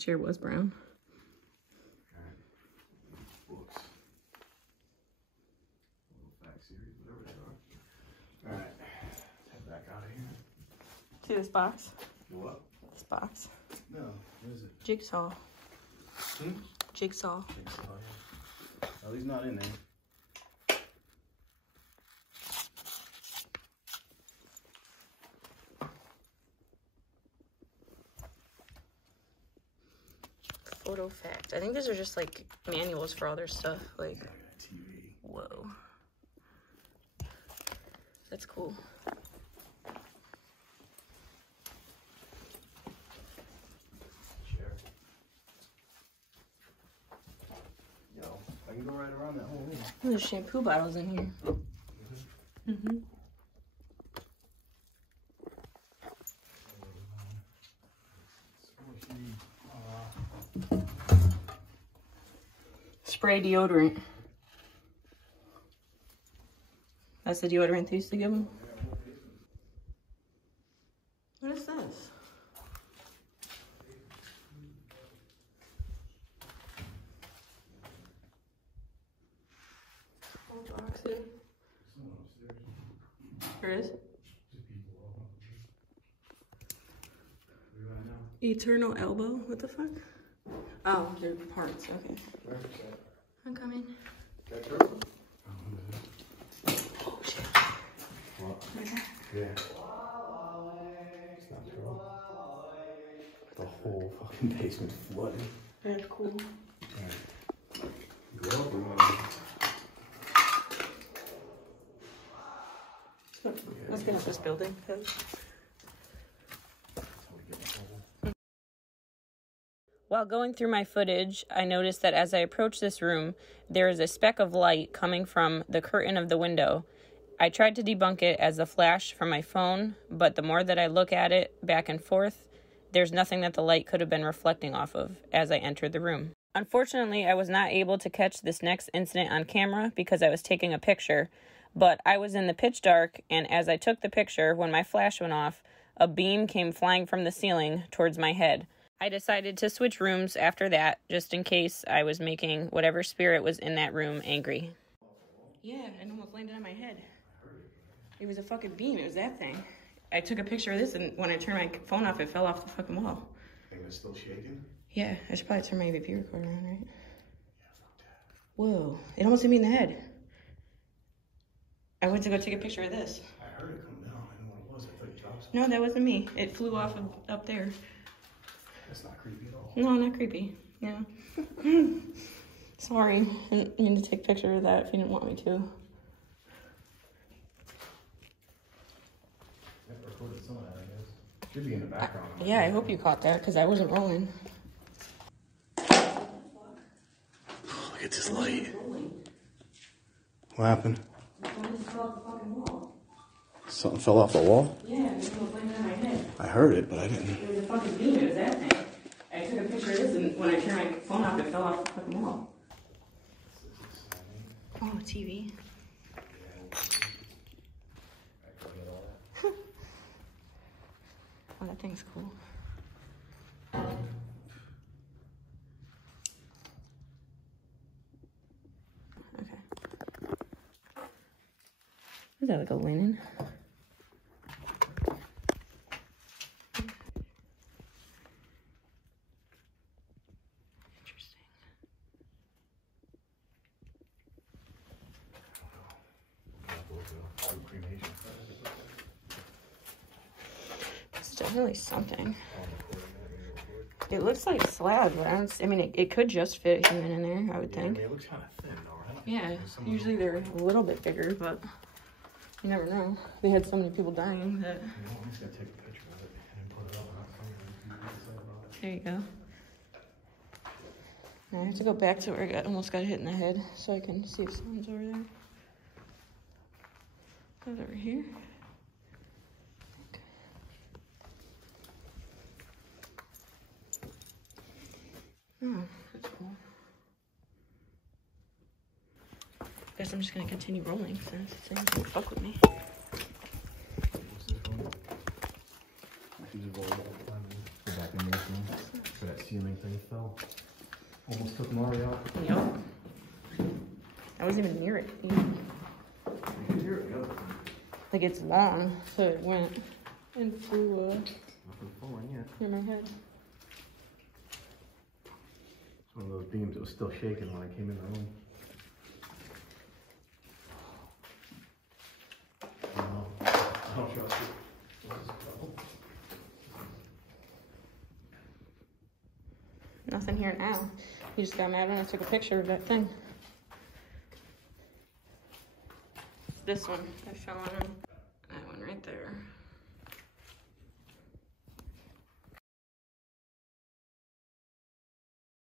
chair was brown. Alright. Books. Little fact series, whatever they are. Alright. Head back out of here. See this box? What? This box. No, what is it? Jigsaw. Hmm? Jigsaw. Jigsaw, yeah. Oh, he's not in there. Photo fact. I think these are just like manuals for all their stuff. Like, TV. whoa. That's cool. Chair. Yo, I can go right around that whole room. There's shampoo bottles in here. Mm-hmm. Spray deodorant. That's the deodorant they used to give them. What is this? There is? Eternal elbow? What the fuck? Oh, they're parts. Okay. I'm coming. Oh shit. What? Yeah. It's not true. The whole fucking basement flooded. That's cool. Alright. Well, Let's get up this building, cause while going through my footage, I noticed that as I approached this room, there is a speck of light coming from the curtain of the window. I tried to debunk it as a flash from my phone, but the more that I look at it back and forth, there's nothing that the light could have been reflecting off of as I entered the room. Unfortunately, I was not able to catch this next incident on camera because I was taking a picture, but I was in the pitch dark, and as I took the picture, when my flash went off, a beam came flying from the ceiling towards my head. I decided to switch rooms after that, just in case I was making whatever spirit was in that room angry. Yeah, it almost landed on my head. It was a fucking beam, it was that thing. I took a picture of this, and when I turned my phone off, it fell off the fucking wall. think it's still shaking? Yeah, I should probably turn my AVP recorder on, right? Yeah, fuck that. Whoa, it almost hit me in the head. I went to go take a picture of this. I heard it come down. I didn't know what it was. I thought you dropped something. No, that wasn't me. It flew off of up there. That's not creepy at all. No, not creepy. Yeah. Sorry. I didn't mean to take a picture of that if you didn't want me to. I recorded some of that, I guess. Should be in the background. Yeah, I hope you caught that because I wasn't rolling. Look at this light. What happened? Something fell off the wall? Yeah, it was landing on my head. I heard it, but I didn't. It was a fucking beam, it was that thing. I took a picture of this, and when I turned my phone off, it fell off the fucking wall. Oh, TV. Oh, that thing's cool. Okay. Is that like a linen? Interesting. It's definitely something. It looks like slab, but I mean, it could just fit a human in there, I would think. It looks kind of thin, though, right? Yeah, usually they're a little bit bigger, but you never know. They had so many people dying that... I'm just going to take a picture of it and put it up. There you go. Now I have to go back to where I almost got hit in the head so I can see if someone's over there. Is that over here? Oh, that's cool. Guess I'm just gonna continue rolling since it doesn't fuck with me. Go back in this room for that ceiling thing. Almost took Mari out. Yep. I wasn't even near it. You can hear it, yeah. Like it's long, so it went and flew Nothing falling yet. in my head. It's one of those beams that was still shaking when I came in the room. I don't trust it. Nothing here now. You just got mad when I took a picture of that thing. This one I fell on. That one right there.